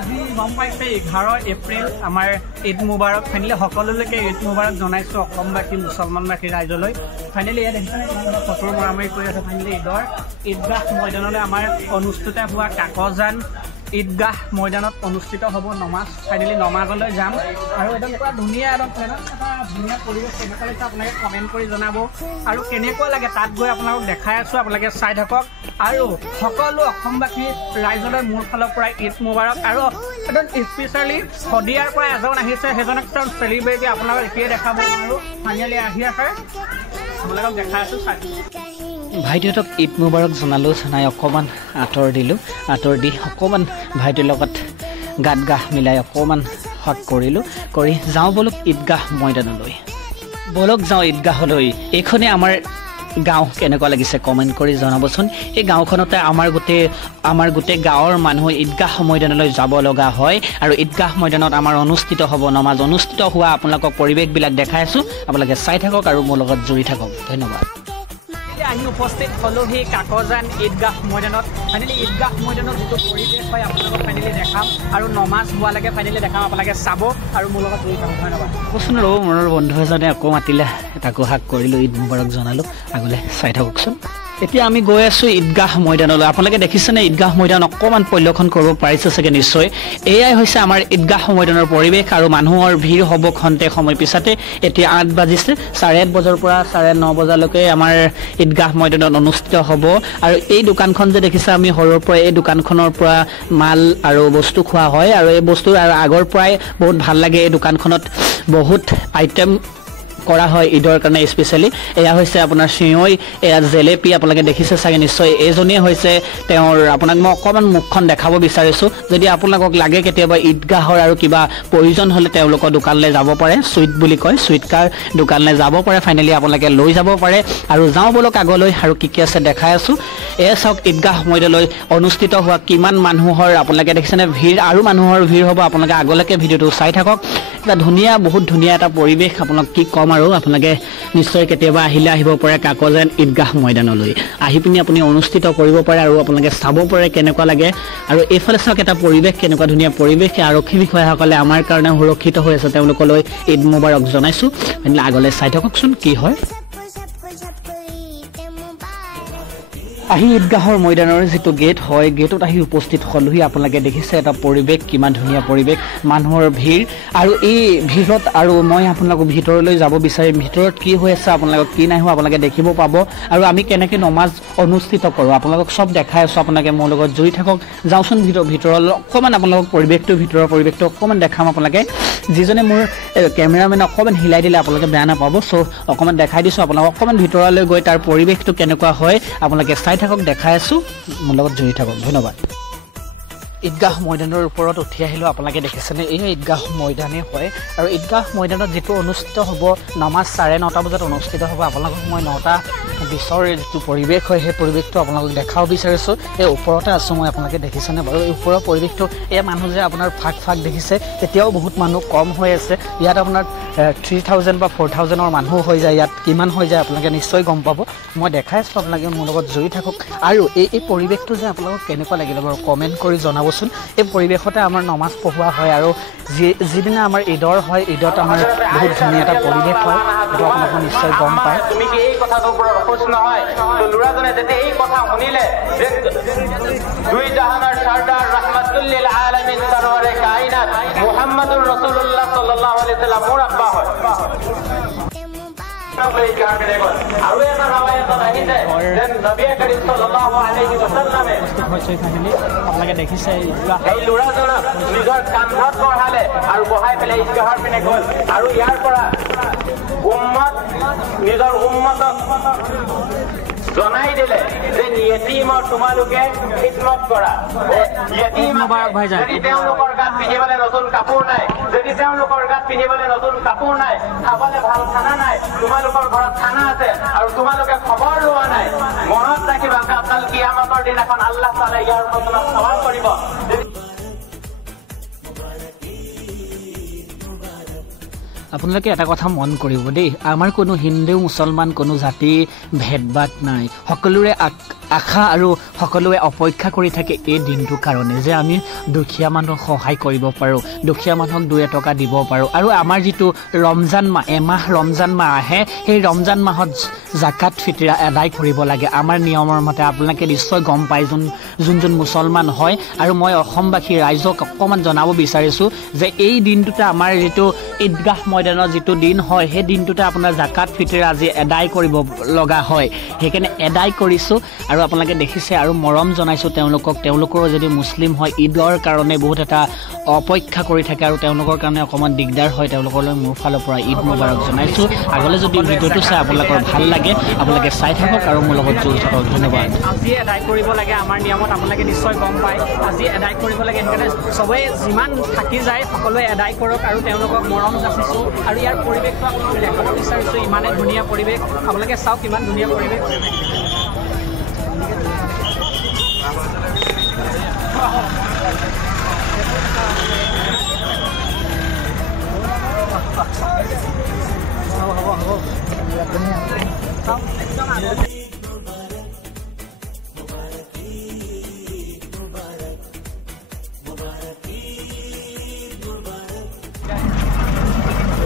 আজি গম পাইছে 11 এপ্ৰিল আমাৰ ঈদ মুবাৰক ফাইনেলি সকলোলৈকে ঈদ মুবাৰক জনাইছো অসমবাসী মুছলমানবাসী ৰাইজলৈ ফাইনেলি ইয়াত দেখিছেনে ফটোৰ মৰামৰি কৰি আছে ফাইনেলি ঈদগাহ ময়দানলৈ আমাৰ অনুষ্ঠিত হোৱা কাকজান ঈদগাহ ময়দানত অনুষ্ঠিত হ'ব নমাজ ফাইনেলি নমাজলৈ যাম আৰু একদম পুৰা ধুনীয়া ধুনীয়া পৰিৱেশ কেনেকুৱা লাগিছে আপোনালোকে কমেণ্ট কৰি জনাব আৰু কেনেকুৱা লাগে তাত গৈ আপোনালোকক দেখাই আছোঁ আপোনালোকে চাই থাকক আৰু সকলো অসমবাসী ৰাইজলৈ মোৰ ফালৰ পৰা ঈদ মুবাৰক আৰু একদম স্পেচিয়েলি শদিয়াৰ পৰা এজন আহিছে সেইজনক চেলিব্ৰিটি আপোনালোকক এতিয়াই দেখাব আৰু ফাইনেলি আহি আছে আপোনালোকক দেখাই আছোঁ চাই ভাইটিহঁতক ঈদ মুবাৰক জনালোঁ জনাই অকণমান আঁতৰ দিলোঁ আঁতৰ দি অকণমান ভাইটিৰ লগত গাত গাহ মিলাই অকণমান হক কৰিলোঁ কৰি যাওঁ বলক ঈদগাহ ময়দানলৈ বলক যাওঁ ঈদগাহলৈ এইখনে আমাৰ গাঁও কেনেকুৱা লাগিছে কমেণ্ট কৰি জনাবচোন এই গাঁওখনতে আমাৰ গোটেই গাঁৱৰ মানুহ ঈদগাহ ময়দানলৈ যাব লগা হয় আৰু ঈদগাহ ময়দানত আমাৰ অনুষ্ঠিত হ'ব নমাজ অনুষ্ঠিত হোৱা আপোনালোকক পৰিৱেশবিলাক দেখাই আছোঁ আপোনালোকে চাই থাকক আৰু মোৰ লগত জুৰি থাকক ধন্যবাদ আহি উপস্থিত হ'লোহি কাকজান ঈদগাহ ময়দানত ফাইনেলি ঈদগাহ ময়দানত যিটো পৰিৱেশ হয় আপোনালোকক ফাইনেলি দেখাম আৰু নমাজ হোৱালৈকে ফাইনেলি দেখাম আপোনালোকে চাব আৰু মোৰ লগত জড়িত থাকক ধন্যবাদ কচোন ৰ'ব মোৰ বন্ধু এজনে আকৌ মাতিলে তাকো হাক কৰিলোঁ ঈদ মুবাৰক জনালোঁ আগলৈ চাই থাককচোন এতিয়া আমি গৈ আছোঁ ঈদগাহ ময়দানলৈ আপোনালোকে দেখিছেনে ঈদগাহ ময়দান অকণমান পৰিলক্ষণ কৰিব পাৰিছে চাগে নিশ্চয় এয়াই হৈছে আমাৰ ঈদগাহ ময়দানৰ পৰিৱেশ আৰু মানুহৰ ভিৰ হ'ব খন্তেক সময় পিছতে এতিয়া 8 বাজিছে 8:30 বজাৰ পৰা 9:30 বজালৈকে আমাৰ ঈদগাহ ময়দানত অনুষ্ঠিত হ'ব আৰু এই দোকানখন যে দেখিছে আমি সৰুৰ পৰা এই দোকানখনৰ পৰা মাল আৰু বস্তু খোৱা হয় আৰু এই বস্তু আৰু আগৰ পৰাই বহুত ভাল লাগে এই দোকানখনত বহুত আইটেম কৰা হয় ঈদৰ কাৰণে স্পেচিয়েলি এয়া হৈছে আপোনাৰ চিঞৈ এয়া জেলেপি আপোনালোকে দেখিছে চাগে নিশ্চয় এইজনেই হৈছে তেওঁৰ আপোনাক মই অকণমান মুখখন দেখাব বিচাৰিছোঁ যদি আপোনালোকক লাগে কেতিয়াবা ঈদগাহৰ আৰু কিবা প্ৰয়োজন হ'লে তেওঁলোকৰ দোকানলৈ যাব পাৰে চুইট বুলি কয় চুইট কাৰ দোকানলৈ যাব পাৰে ফাইনেলি আপোনালোকে লৈ যাব পাৰে আৰু যাওঁ বলক আগলৈ আৰু কি আছে দেখাই আছোঁ এয়া চাওক ঈদগাহ ময়দানলৈ অনুষ্ঠিত হোৱা কিমান মানুহৰ আপোনালোকে দেখিছেনে ভিৰ আৰু মানুহৰ ভিৰ হ'ব আপোনালোকে আগলৈকে ভিডিঅ'টো চাই থাকক এটা ধুনীয়া বহুত ধুনীয়া এটা পৰিৱেশ আপোনাক কি ক'ম আৰু আপোনালোকে নিশ্চয় কেতিয়াবা আহিব পাৰে কাকজান ঈদগাহ ময়দানলৈ আহি পিনি আপুনি অনুষ্ঠিত কৰিব পাৰে আৰু আপোনালোকে চাব পাৰে কেনেকুৱা লাগে আৰু এইফালে চাওক এটা পৰিৱেশ কেনেকুৱা ধুনীয়া পৰিৱেশ আৰক্ষী বিষয়াসকলে আমাৰ কাৰণে সুৰক্ষিত হৈ আছে তেওঁলোকলৈ ঈদ মুবাৰক জনাইছোঁ আগলৈ চাই থাককচোন কি হয় আহি ঈদগাহৰ ময়দানৰ যিটো গেট হয় গেটত আহি উপস্থিত হ'লোহি আপোনালোকে দেখিছে এটা পৰিৱেশ কিমান ধুনীয়া পৰিৱেশ মানুহৰ ভিৰ আৰু এই ভিৰত আৰু মই আপোনালোকক ভিতৰলৈ যাব বিচাৰিম ভিতৰত কি হৈ আছে আপোনালোকক কি নাই হোৱা আপোনালোকে দেখিব পাব আৰু আমি কেনেকৈ নমাজ অনুষ্ঠিত কৰোঁ আপোনালোকক চব দেখাই আছোঁ আপোনালোকে মোৰ লগত জড়িত থাকক যাওঁচোন ভিতৰলৈ অকণমান আপোনালোকক ভিতৰৰ পৰিৱেশটো অকণমান দেখাম আপোনালোকে যিজনে মোৰ কেমেৰামেন অকণমান হিলাই দিলে আপোনালোকে বেয়া নাপাব চ' অকণমান দেখাই দিছোঁ আপোনালোকক অকণমান ভিতৰলৈ গৈ তাৰ পৰিৱেশটো কেনেকুৱা হয় আপোনালোকে চাই থাকক দেখাই আছোঁ মোৰ লগত জড়িত থাকক ধন্যবাদ ঈদগাহ ময়দানৰ ওপৰত উঠি আহিলোঁ আপোনালোকে দেখিছেনে এই ঈদগাহ ময়দানেই হয় আৰু ঈদগাহ ময়দানত যিটো অনুষ্ঠিত হ'ব নমাজ 9:30 বজাত অনুষ্ঠিত হ'ব আপোনালোকক মই 9:20 যিটো পৰিৱেশ হয় সেই পৰিৱেশটো আপোনালোকক দেখাব বিচাৰিছোঁ এই ওপৰতে আছোঁ মই আপোনালোকে দেখিছেনে বাৰু এই ওপৰৰ পৰিৱেশটো এই মানুহ যে আপোনাৰ ফাক দেখিছে এতিয়াও বহুত মানুহ কম হৈ আছে ইয়াত আপোনাৰ 3000 বা 4000ৰ মানুহ হৈ যায় ইয়াত কিমান হৈ যায় আপোনালোকে নিশ্চয় গম পাব মই দেখাই আছোঁ আপোনালোকে মোৰ লগত জড়িত থাকক আৰু এই পৰিৱেশটো যে আপোনালোকক কেনেকুৱা লাগিলে বাৰু কমেণ্ট কৰি জনাবচোন এই পৰিৱেশতে আমাৰ নমাজ পঢ়োৱা হয় আৰু যিদিনা আমাৰ ঈদৰ হয় ঈদত আমাৰ বহুত ধুনীয়া এটা পৰিৱেশ হয় এইটো আপোনালোকে নিশ্চয় গম পায় তুমি কি এই কথাটোৰ পৰা খুশ নহয় তো ল'ৰাজনে যেতিয়া এই কথা শুনিলে যে দুই জাহানৰ সৰদাৰ ৰাহমাতুল লিল আলামিন সৰৱাৰে কায়নাত মুহাম্মাদুৰ ৰাসূলুল্লাহ সাল্লাল্লাহু আলাইহি ওয়াসাল্লাম মোৰ আব্বা হয় আৰু এটা ৰাৱায়াতত আহিছে যে নবী কৰিম সাল্লাল্লাহু আলাইহি ওয়াসাল্লামে আপোনালোকে দেখিছে এই ল'ৰাজনক নিজৰ কান্ধত বহালে আৰু বহাই পেলাই ঈদগাহৰ পিনে গ'ল আৰু ইয়াৰ পৰা নিজৰ উম্মতক জনাই দিলে যে য়েতীমৰ তোমালোকে খিদমত কৰা যদি তেওঁলোকৰ গাত পিন্ধিবলৈ নতুন কাপোৰ নাই যদি তেওঁলোকৰ গাত পিন্ধিবলৈ নতুন কাপোৰ নাই খাবলৈ ভাল খানা নাই তোমালোকৰ ঘৰত খানা আছে আৰু তোমালোকে খবৰ লোৱা নাই মনত ৰাখিবা কাল কিয়ামতৰ দিনাখন আল্লাহ তাআলা ইয়াৰ ওপৰত তোমাক সৱাল কৰিব আপোনালোকে এটা কথা মন কৰিব দেই আমাৰ কোনো হিন্দু মুছলমান কোনো জাতি ভেদভাদ নাই সকলোৰে আশা আৰু সকলোৱে অপেক্ষা কৰি থাকে এই দিনটোৰ কাৰণে যে আমি দুখীয়া মানুহক সহায় কৰিব পাৰোঁ, দুখীয়া মানুহক 2 টকা দিব পাৰোঁ। আৰু আমাৰ যিটো ৰমজান মাহ, এমাহ ৰমজান মাহ আহে, সেই ৰমজান মাহত জাকাত ফিতৰা আদায় কৰিব লাগে আমাৰ নিয়মৰ মতে। আপোনালোকে নিশ্চয় গম পায় যোন মুছলমান হয়। আৰু মই অসমবাসী ৰাইজক অকণমান জনাব বিচাৰিছোঁ যে এই দিনটোতে আমাৰ যিটো ঈদগাহ ময়দানৰ যিটো দিন হয়, সেই দিনটোতে আপোনাৰ জাকাত ফিতৰা আজি আদায় কৰিব লগা হয়। সেইকাৰণে আদায় কৰিছোঁ আৰু আপোনালোকে দেখিছে আৰু মৰম জনাইছোঁ তেওঁলোকক। তেওঁলোকৰো যদি মুছলিম হয় ঈদৰ কাৰণে বহুত এটা অপেক্ষা কৰি থাকে আৰু তেওঁলোকৰ কাৰণে অকণমান দিগদাৰ হয়। তেওঁলোকলৈ মোৰ ফালৰ পৰা ঈদ মুবাৰক জনাইছোঁ। আগলৈ যদি ভিডিঅ'টো চাই আপোনালোকৰ ভাল লাগে আপোনালোকে চাই থাকক আৰু মোৰ লগত জড়িত থাকক। ধন্যবাদ। আজি আদায় কৰিব লাগে আমাৰ নিয়মত, আপোনালোকে নিশ্চয় গম পায়। আজি আদায় কৰিব লাগে, সেইকাৰণে চবেই যিমান থাকি যায় সকলোৱে আদায় কৰক আৰু তেওঁলোকক মৰম যাচিছোঁ। আৰু ইয়াৰ পৰিৱেশটো আপোনালোকক দেখাব বিচাৰিছোঁ, ইমানেই ধুনীয়া পৰিৱেশ। আপোনালোকে চাওক কিমান ধুনীয়া পৰিৱেশ।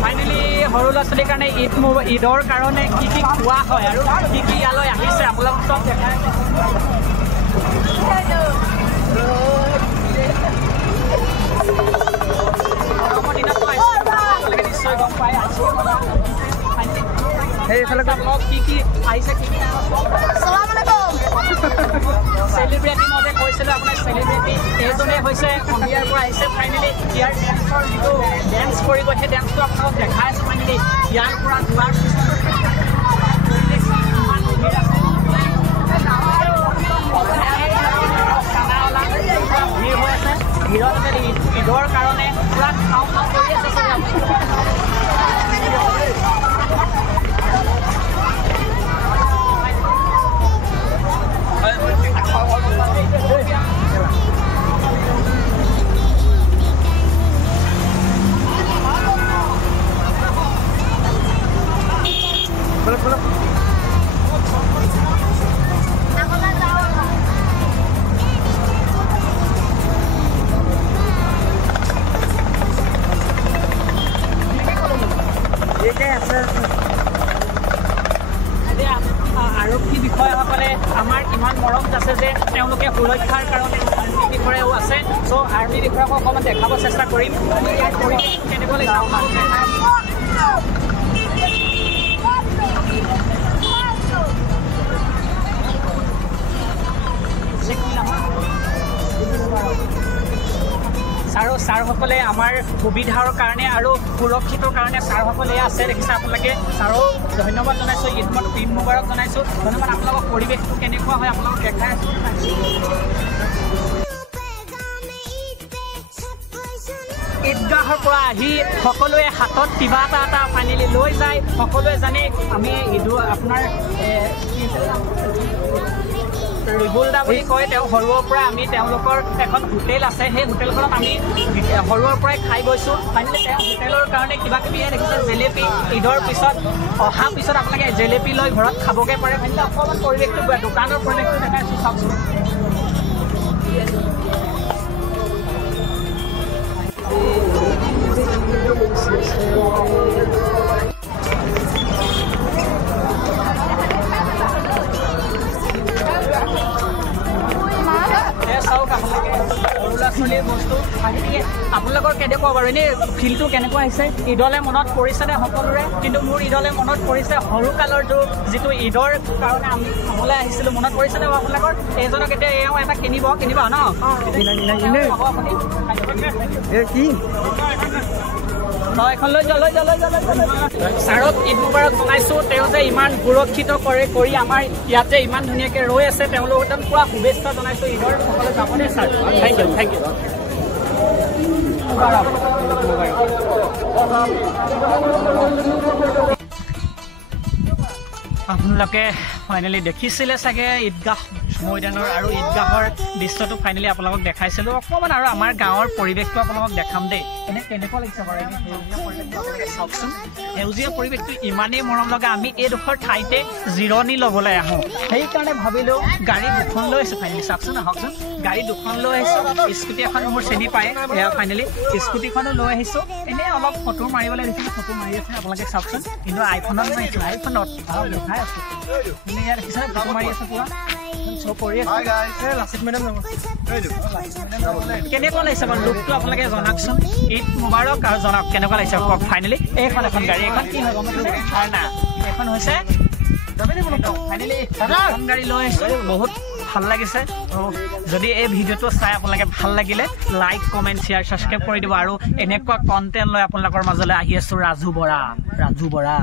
ফাইনেলি সৰু ল'ৰা ছোৱালীৰ কাৰণে ঈদৰ কাৰণে কি কি খোৱা হয় আৰু কি কি ইয়ালৈ আহিছে আপোনালোকক চব দেখাই। গৰমৰ দিনতো আপোনালোকে নিশ্চয় গম পায়। সেইফালে কি কি আহিছে, কি কি চেলিব্ৰিটি মই যে কৈছিলোঁ আপোনাক, চেলিব্ৰিটি এইজনে হৈছে সন্ধিয়াৰ পৰা আহিছে। ফাইনেলি ইয়াৰ ডেন্সৰ যিটো ডেন্স কৰিব সেই ডেন্সটো আপোনালোকক দেখাই আছোঁ। ফাইনেলি ইয়াৰ পৰা যোৱাৰ ভিৰ হৈ আছে। ভিৰত ঈদৰ কাৰণে পূৰা খাওঁ খাওঁ কৰি আছে চাগে। আৰক্ষী বিষয়াসকলে আমাৰ ইমান মৰম আছে যে তেওঁলোকে সুৰক্ষাৰ কাৰণে আৰ্মি বিষয়াও আছে। চ' আৰ্মি বিষয়াক অকণমান দেখাব চেষ্টা কৰিম ইয়াৰ পৰিৱেশ কেনেকুৱা লাগিছে। ছাৰসকলে আমাৰ সুবিধাৰ কাৰণে আৰু সুৰক্ষিতৰ কাৰণে ছাৰসকলে আছে। দেখিছে আপোনালোকে, ছাৰো ধন্যবাদ জনাইছোঁ, ঈদ মুবাৰক জনাইছোঁ। ধন্যবাদ। আপোনালোকৰ পৰিৱেশটো কেনেকুৱা হয় আপোনালোকক দেখাই আছোঁ। ঈদগাহৰ পৰা আহি সকলোৱে হাতত কিবা এটা ফাইনেলি লৈ যায়। সকলোৱে জানে আমি আপোনাৰ ৰিবুলদা বুলি কয়, তেওঁ সৰুৰ পৰা আমি তেওঁলোকৰ এখন হোটেল আছে, সেই হোটেলখনত আমি সৰুৰ পৰাই খাই গৈছোঁ। ফাইনেলি তেওঁ হোটেলৰ কাৰণে কিবা কিবি দেখিছে জেলেপি ঈদৰ পিছত অহা পিছত আপোনালোকে জেলেপি লৈ ঘৰত খাবগৈ পাৰে। ফাইনেলি অকণমান পৰিৱেশটো দোকানৰ পৰিৱেশটো দেখাইছোঁ চাওকচোন। চাওক আপোনালোকে সৰু ল'ৰা ছোৱালীৰ বস্তু আপোনালোকৰ কেনেকুৱা বাৰু, এনেই ফিলটো কেনেকুৱা আহিছে? ঈদলৈ মনত পৰিছেনে সকলোৰে? কিন্তু মোৰ ঈদলৈ মনত পৰিছে সৰুকালৰ যিটো ঈদৰ কাৰণে আমি খাবলৈ আহিছিলোঁ, মনত পৰিছেনে বাৰু আপোনালোকৰ? এইজনক এতিয়া এওঁ এটা কিনিবা ন? কি এখন লৈ যোৱা ছাৰক ঈদ মুবাৰক জনাইছোঁ। তেওঁ যে ইমান সুৰক্ষিত কৰি আমাৰ ইয়াত যে ইমান ধুনীয়াকৈ ৰৈ আছে, তেওঁলোকক একদম পুৰা শুভেচ্ছা জনাইছোঁ ঈদৰ। সকলোৱে যাবনে sir? Thank you, thank you. আপোনালোকে ফাইনেলি দেখিছিলে চাগে ঈদগাহ ময়দানৰ আৰু ঈদগাহৰ দৃশ্যটো ফাইনেলি আপোনালোকক দেখাইছিলোঁ অকণমান আৰু আমাৰ গাঁৱৰ পৰিৱেশটো আপোনালোকক দেখাম দেই এনে কেনেকুৱা লাগিছে বাৰু এনে সেউজীয়া পৰিৱেশটো আপোনালোকে চাওকচোন সেউজীয়া পৰিৱেশটো ইমানেই মৰম লগা আমি এইডোখৰ ঠাইতে জিৰণি ল'বলৈ আহোঁ সেইকাৰণে ভাবিলোঁ গাড়ী দুখন লৈ আহিছোঁ ফাইনেলি চাওকচোন আহকচোন গাড়ী দুখন লৈ আহিছোঁ স্কুটি এখন মোৰ চিনি পায় এয়া ফাইনেলি স্কুটিখনো লৈ আহিছোঁ এনেই অলপ ফটো মাৰিবলৈ দিছিলোঁ ফটো মাৰি আছে আপোনালোকে চাওকচোন কিন্তু আইফোনত মাৰিছোঁ আইফোনত দেখাই আছোঁ কিন্তু ইয়াত দেখিছে ফটো মাৰি আছে পুৰা কেনেকুৱা লাগিছে বাৰু লুকটো আপোনালোকে জনাওকচোন ঈদ মুবাৰক আৰু জনাওক কেনেকুৱা লাগিছে কওক ফাইনেলি এইখন এখন গাড়ী এখন কি হয় গম পাইছে ভাৰনা এইখন হৈছে ফাইনেলি এখন গাড়ী লৈ আহিছোঁ বহুত ভাল লাগিছে যদি এই ভিডিঅ'টো চাই আপোনালোকে ভাল লাগিলে লাইক কমেণ্ট শ্বেয়াৰ ছাবস্ক্ৰাইব কৰি দিব আৰু এনেকুৱা কণ্টেণ্ট লৈ আপোনালোকৰ মাজলৈ আহি আছোঁ ৰাজু বৰা